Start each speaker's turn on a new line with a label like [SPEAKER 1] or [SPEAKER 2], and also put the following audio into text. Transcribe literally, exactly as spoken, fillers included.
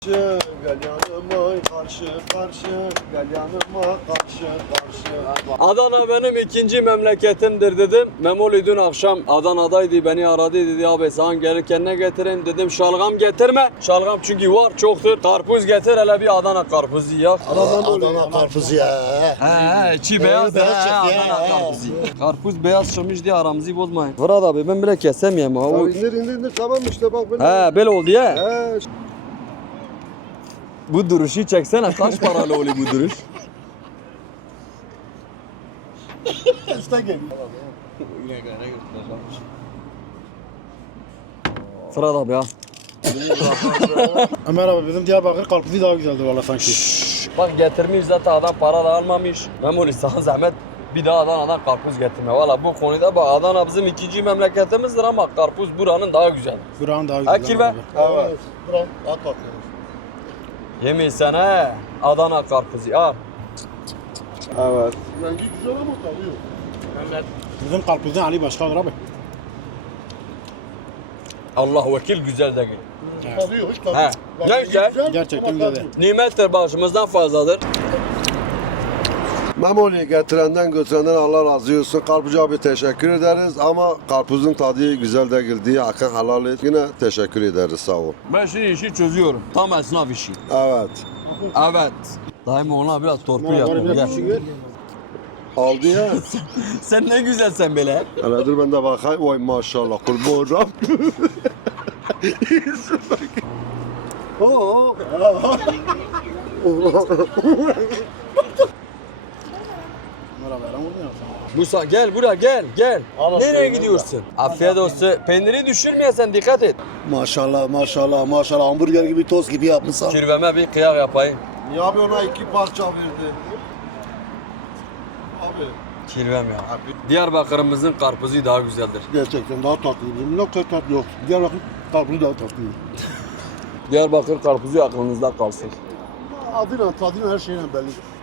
[SPEAKER 1] Gel yanıma karşı karşı, gel yanıma karşı karşı.
[SPEAKER 2] Adana benim ikinci memleketimdir dedim. Memoli dün akşam Adana'daydı, beni aradı, dedi abi sana gelirken ne getireyim, dedim şalgam getirme. Şalgam çünkü var çoktur. Karpuz getir, hele bir Adana karpuzu ya.
[SPEAKER 1] Adana, Adana karpuzu ya.
[SPEAKER 2] He he, içi beyaz,
[SPEAKER 1] beyaz
[SPEAKER 2] he,
[SPEAKER 1] çıktı
[SPEAKER 2] he,
[SPEAKER 1] ya,
[SPEAKER 2] Adana
[SPEAKER 1] he.
[SPEAKER 2] karpuzu. Karpuz beyaz çıkmış diye aramızı bozmayın. Fırat abi ben bile kesemeyeyim ha.
[SPEAKER 1] Ya
[SPEAKER 2] O...
[SPEAKER 1] indir indir indir tamam işte bak böyle.
[SPEAKER 2] He böyle oldu ya.
[SPEAKER 1] He.
[SPEAKER 2] Bu duruşu çeksene, kaç paralı oluyor bu duruş?
[SPEAKER 1] Usta geliyor.
[SPEAKER 2] Fırat abi ya.
[SPEAKER 3] Ömer abi bizim Diyarbakır karpuzu daha güzeldi valla sanki.
[SPEAKER 2] Bak getirmiş zaten adam para da almamış. Memoli sana zahmet bir daha Adana'dan karpuz getirme. Valla bu konuda bak Adana bizim ikinci memleketimizdir ama karpuz buranın daha güzel.
[SPEAKER 3] Buranın daha güzel.
[SPEAKER 2] Akil be.
[SPEAKER 3] abi.
[SPEAKER 1] Evet. Buram at at.
[SPEAKER 2] Yemişsen he. Adana karpuzu al.
[SPEAKER 1] Evet.
[SPEAKER 4] Rengi güzel ama kalıyor.
[SPEAKER 3] Bizim karpuzdan Ali başkadır abi.
[SPEAKER 2] Allah vekil güzel değil.
[SPEAKER 4] Kalıyor, hiç kalıyor.
[SPEAKER 2] He.
[SPEAKER 4] Bak,
[SPEAKER 2] Neyse.
[SPEAKER 4] rengi güzel
[SPEAKER 3] Gerçekten
[SPEAKER 4] ama
[SPEAKER 3] güzel.
[SPEAKER 4] kalıyor.
[SPEAKER 2] Nimettir başımızdan fazladır.
[SPEAKER 1] Memoli getirenden götürenden Allah razı olsun. Karpuzcu abi teşekkür ederiz ama karpuzun tadı güzel değildi. Hakkın helal et. Yine teşekkür ederiz sağ ol.
[SPEAKER 2] Ben şimdi işi çözüyorum. Tam esnaf işi.
[SPEAKER 1] Evet.
[SPEAKER 2] Evet. Daima ona biraz torpil
[SPEAKER 3] Var
[SPEAKER 2] yapıyorum.
[SPEAKER 3] biraz
[SPEAKER 2] Gel.
[SPEAKER 3] bir şey ver.
[SPEAKER 1] Aldı ya.
[SPEAKER 2] Sen ne güzel sen böyle.
[SPEAKER 1] Hele dur ben de bakayım. Vay maşallah kurban Rabbim. Oo.
[SPEAKER 3] Ömer abi aram vurmuyor sana.
[SPEAKER 2] Musa gel buraya gel gel.
[SPEAKER 1] Al
[SPEAKER 2] Nereye
[SPEAKER 1] aşkım,
[SPEAKER 2] gidiyorsun? Afiyet olsun. Peyniri düşürmeyesen dikkat et.
[SPEAKER 4] Maşallah maşallah maşallah hamburger gibi toz gibi yapmışsın.
[SPEAKER 2] Kirveme bir kıyak yapayım.
[SPEAKER 1] Ya abi ona iki parça verdi. Abi.
[SPEAKER 2] Kirvem ya. Diyarbakır'ımızın karpuzu daha güzeldir.
[SPEAKER 4] Gerçekten daha tatlı. Bizim ne kadar tatlı yok. Diyarbakır karpuzu daha tatlı.
[SPEAKER 2] Diyarbakır karpuzu aklınızda kalsın.
[SPEAKER 4] Adıyla tadıyla her şeyle belli.